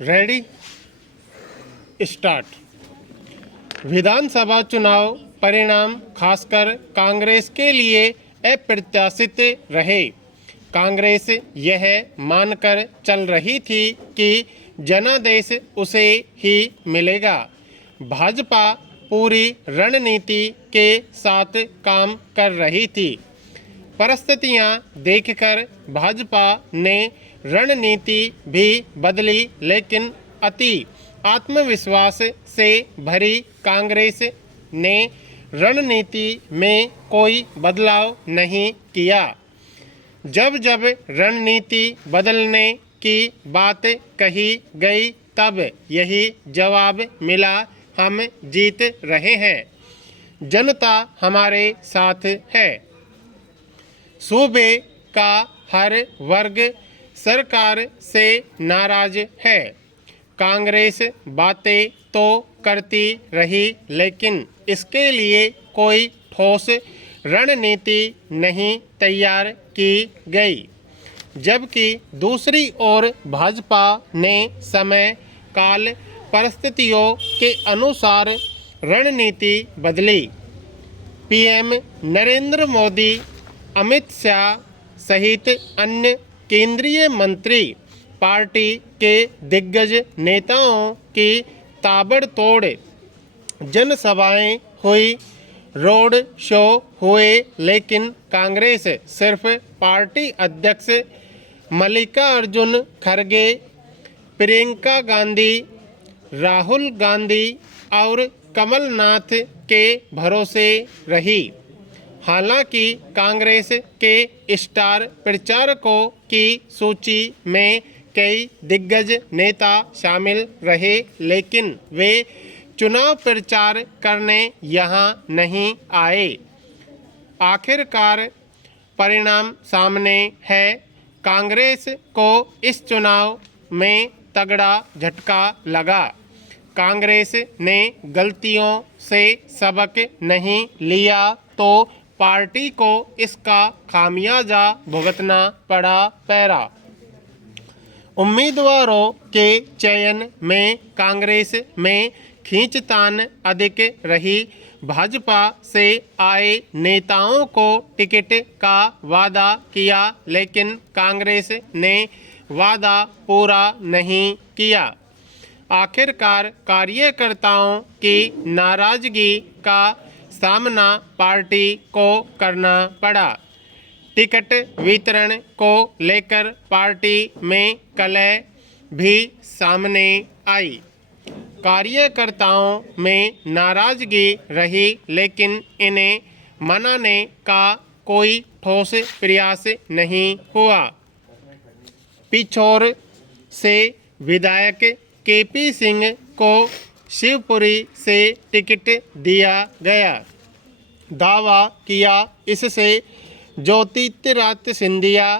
Ready start. विधानसभा चुनाव परिणाम खासकर कांग्रेस के लिए अप्रत्याशित रहे। कांग्रेस यह मानकर चल रही थी कि जनादेश उसे ही मिलेगा। भाजपा पूरी रणनीति के साथ काम कर रही थी। परिस्थितियां देखकर भाजपा ने रणनीति भी बदली, लेकिन अति आत्मविश्वास से भरी कांग्रेस ने रणनीति में कोई बदलाव नहीं किया। जब जब रणनीति बदलने की बात कही गई तब यही जवाब मिला, हम जीत रहे हैं, जनता हमारे साथ है। सूबे का हर वर्ग सरकार से नाराज है। कांग्रेस बातें तो करती रही, लेकिन इसके लिए कोई ठोस रणनीति नहीं तैयार की गई। जबकि दूसरी ओर भाजपा ने समय काल परिस्थितियों के अनुसार रणनीति बदली। पीएम नरेंद्र मोदी, अमित शाह सहित अन्य केंद्रीय मंत्री, पार्टी के दिग्गज नेताओं की ताबड़तोड़ जनसभाएं हुई, रोड शो हुए, लेकिन कांग्रेस सिर्फ पार्टी अध्यक्ष मल्लिकार्जुन खड़गे, प्रियंका गांधी, राहुल गांधी और कमलनाथ के भरोसे रही। हालांकि कांग्रेस के स्टार प्रचारकों की सूची में कई दिग्गज नेता शामिल रहे, लेकिन वे चुनाव प्रचार करने यहाँ नहीं आए। आखिरकार परिणाम सामने है। कांग्रेस को इस चुनाव में तगड़ा झटका लगा। कांग्रेस ने गलतियों से सबक नहीं लिया तो पार्टी को इसका खामियाजा भुगतना पड़ा। पैरा उम्मीदवारों के चयन में कांग्रेस में खींचतान अधिक रही। भाजपा से आए नेताओं को टिकट का वादा किया, लेकिन कांग्रेस ने वादा पूरा नहीं किया। आखिरकार कार्यकर्ताओं की नाराजगी का सामना पार्टी को करना पड़ा। टिकट वितरण को लेकर पार्टी में कलह भी सामने आई। कार्यकर्ताओं में नाराजगी रही, लेकिन इन्हें मनाने का कोई ठोस प्रयास नहीं हुआ। पिछोर से विधायक केपी सिंह को शिवपुरी से टिकट दिया गया। दावा किया इससे ज्योतिरादित्य सिंधिया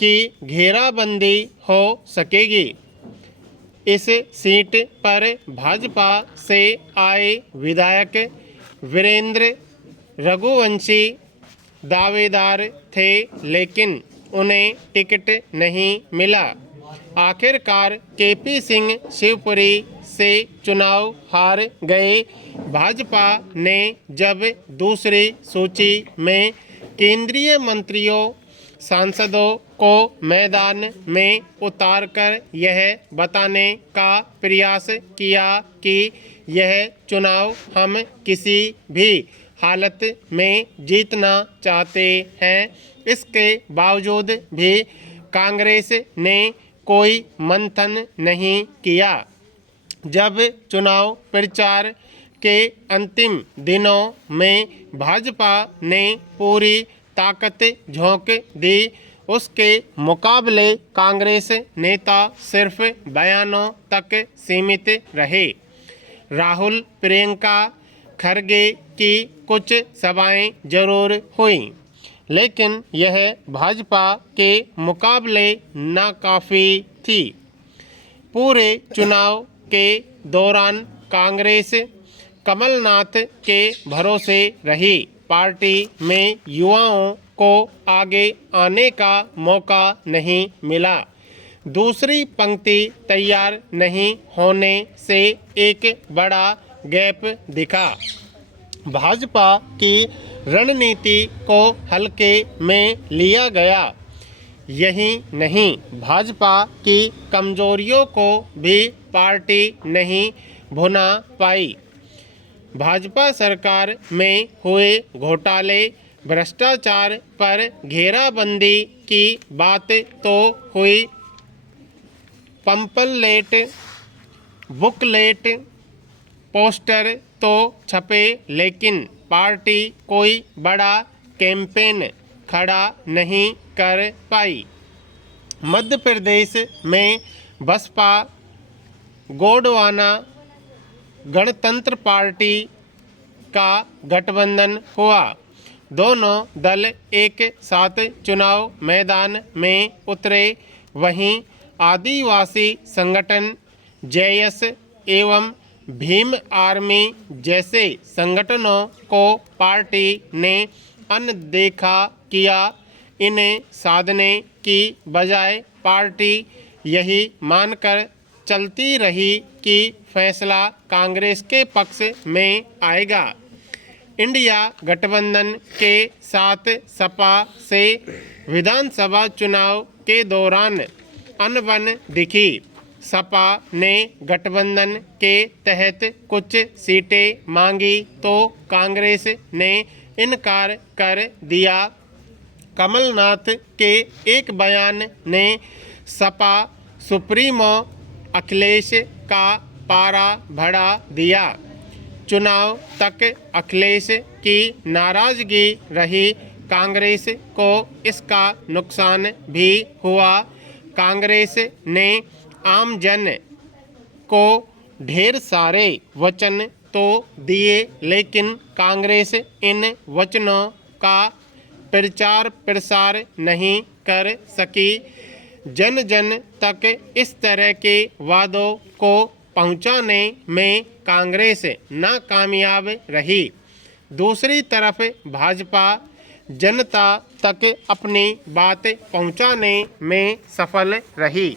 की घेराबंदी हो सकेगी। इस सीट पर भाजपा से आए विधायक वीरेंद्र रघुवंशी दावेदार थे, लेकिन उन्हें टिकट नहीं मिला। आखिरकार केपी सिंह शिवपुरी से चुनाव हार गए। भाजपा ने जब दूसरी सूची में केंद्रीय मंत्रियों, सांसदों को मैदान में उतारकर यह बताने का प्रयास किया कि यह चुनाव हम किसी भी हालत में जीतना चाहते हैं, इसके बावजूद भी कांग्रेस ने कोई मंथन नहीं किया। जब चुनाव प्रचार के अंतिम दिनों में भाजपा ने पूरी ताकत झोंक दी, उसके मुकाबले कांग्रेस नेता सिर्फ बयानों तक सीमित रहे। राहुल प्रियंका खड़गे की कुछ सभाएं जरूर हुईं, लेकिन यह भाजपा के मुकाबले नाकाफ़ी थी। पूरे चुनाव के दौरान कांग्रेस कमलनाथ के भरोसे रही। पार्टी में युवाओं को आगे आने का मौका नहीं मिला। दूसरी पंक्ति तैयार नहीं होने से एक बड़ा गैप दिखा। भाजपा की रणनीति को हल्के में लिया गया। यही नहीं, भाजपा की कमजोरियों को भी पार्टी नहीं भुना पाई। भाजपा सरकार में हुए घोटाले, भ्रष्टाचार पर घेराबंदी की बात तो हुई, पंपलेट, बुकलेट, पोस्टर तो छपे, लेकिन पार्टी कोई बड़ा कैंपेन खड़ा नहीं कर पाई। मध्य प्रदेश में बसपा गोंडवाना गणतंत्र पार्टी का गठबंधन हुआ। दोनों दल एक साथ चुनाव मैदान में उतरे। वहीं आदिवासी संगठन जेएस एवं भीम आर्मी जैसे संगठनों को पार्टी ने अनदेखा किया। इन्हें साधने की बजाय पार्टी यही मानकर चलती रही कि फैसला कांग्रेस के पक्ष में आएगा। इंडिया गठबंधन के साथ सपा से विधानसभा चुनाव के दौरान अनबन दिखी। सपा ने गठबंधन के तहत कुछ सीटें मांगी तो कांग्रेस ने इनकार कर दिया। कमलनाथ के एक बयान ने सपा सुप्रीमो अखिलेश का पारा बढ़ा दिया। चुनाव तक अखिलेश की नाराजगी रही। कांग्रेस को इसका नुकसान भी हुआ। कांग्रेस ने आमजन को ढेर सारे वचन तो दिए, लेकिन कांग्रेस इन वचनों का प्रचार प्रसार नहीं कर सकी। जन जन तक इस तरह के वादों को पहुंचाने में कांग्रेस नाकामयाब रही। दूसरी तरफ भाजपा जनता तक अपनी बात पहुंचाने में सफल रही।